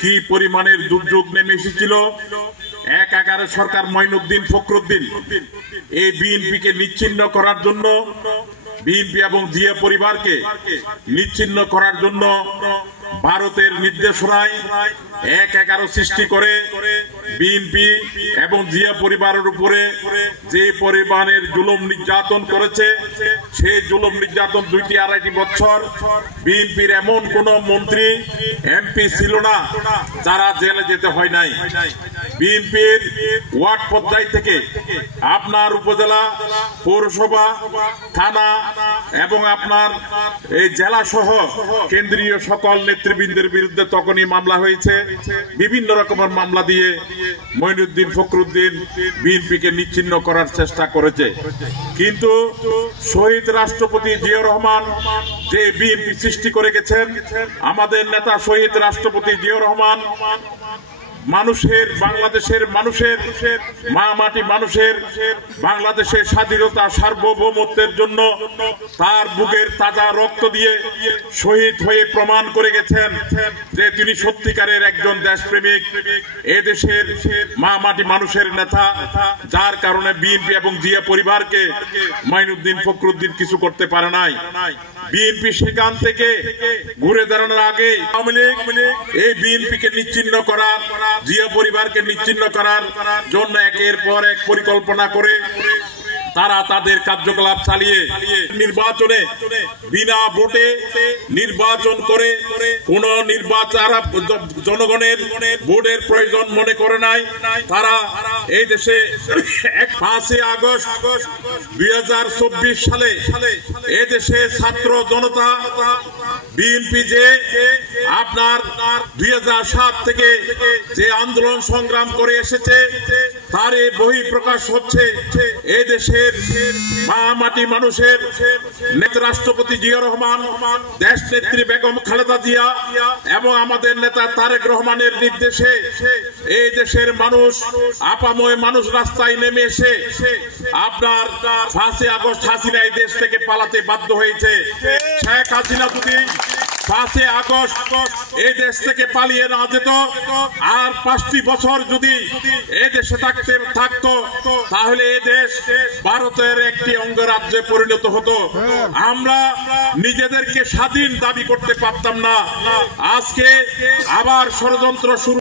কি পরিমাণের দুর্যোগ নেমে এসেছিল। একাগারে সরকার মঈনুদ্দিন ফখরুদ্দিন এই বিএনপিকে নিচ্ছিন্ন করার জন্য, বিএনপি এবং জিয়া পরিবারকে নিচ্ছিন্ন করার জন্য ভারতের নির্দেশনায় ১/১১ সৃষ্টি করে বিএনপি এবং জিয়া পরিবারের উপরে যে পরিমাণের জুলুম নির্যাতন করেছে, সেই জুলুম নির্যাতন ২-২.৫ বছর বিএনপির এমন কোন মন্ত্রী এমপি ছিল না যারা জেলে যেতে হয় নাই। বিএনপির ওয়ার্ড পর্যায় থেকে আপনার উপজেলা, পৌরসভা, থানা এবং আপনার এই জেলা সহ কেন্দ্রীয় সকল নেতৃবৃন্দের বিরুদ্ধে তখনই মামলা হয়েছে। বিভিন্ন রকমের মামলা দিয়ে মঈনুদ্দিন ফখরুদ্দিন বিএনপিকে নিচ্ছিন্ন করার চেষ্টা করেছে। কিন্তু শহীদ রাষ্ট্রপতি জিয়াউর রহমান যে বিএনপি সৃষ্টি করে গেছেন, আমাদের নেতা শহীদ রাষ্ট্রপতি জিয়াউর রহমান মানুষের, বাংলাদেশের মানুষের, মা মাটি মানুষের, বাংলাদেশের স্বাধীনতা সার্বভৌমত্বের জন্য তার বুকের তাজা রক্ত দিয়ে শহীদ হয়ে প্রমাণ করে গেছেন যে তিনি সত্যিকারের একজন দেশপ্রেমিক, এদেশের মা মাটি মানুষের নেতা। যার কারণে বিএনপি এবং জিয়া পরিবারকে মঈনুদ্দিন ফখরুদ্দিন কিছু করতে পারে নাই। বিএনপি সেখান থেকে ঘুরে দাঁড়ানোর আগে আওয়ামী লীগ এই বিএনপিকে নিচ্ছিন্ন করার, জিয়া পরিবারকে নিচ্ছিন্ন করার জন্য একের পর এক পরিকল্পনা করে তারা তাদের কার্যকলাপ চালিয়ে নির্বাচনে বিনা ভোটে নির্বাচন করে কোন নির্বাচন জনগণের ভোটের প্রয়োজন মনে করে নাই। তারা এই দেশে 5 আগস্ট 2024 সালে এই দেশে ছাত্র জনতা বিএনপি যে আপনার 2007 থেকে যে আন্দোলন সংগ্রাম করে এসেছে, তার এই বহিঃপ্রকাশ হচ্ছে এই দেশের মা মাটি মানুষের নেতা রাষ্ট্রপতি জিয়াউর রহমান, দেশ নেত্রী বেগম খালেদা জিয়া এবং আমাদের নেতা তারেক রহমানের নির্দেশে এই দেশের মানুষ, আপাময় মানুষ রাস্তায় নেমে এসে আপনার 5 আগস্ট হাসিনা এই দেশ থেকে পালাতে বাধ্য হয়েছে। শেখ হাসিনা যদি 5 আগস্ট এই দেশ থেকে পালিয়ে না যেত, আর 5টি বছর যদি এই দেশে থাকতো, তাহলে এই দেশ ভারতের একটি অঙ্গরাজ্যে পরিণত হতো। আমরা নিজেদেরকে স্বাধীন দাবি করতে পারতাম না। আজকে আবার ষড়যন্ত্র শুরু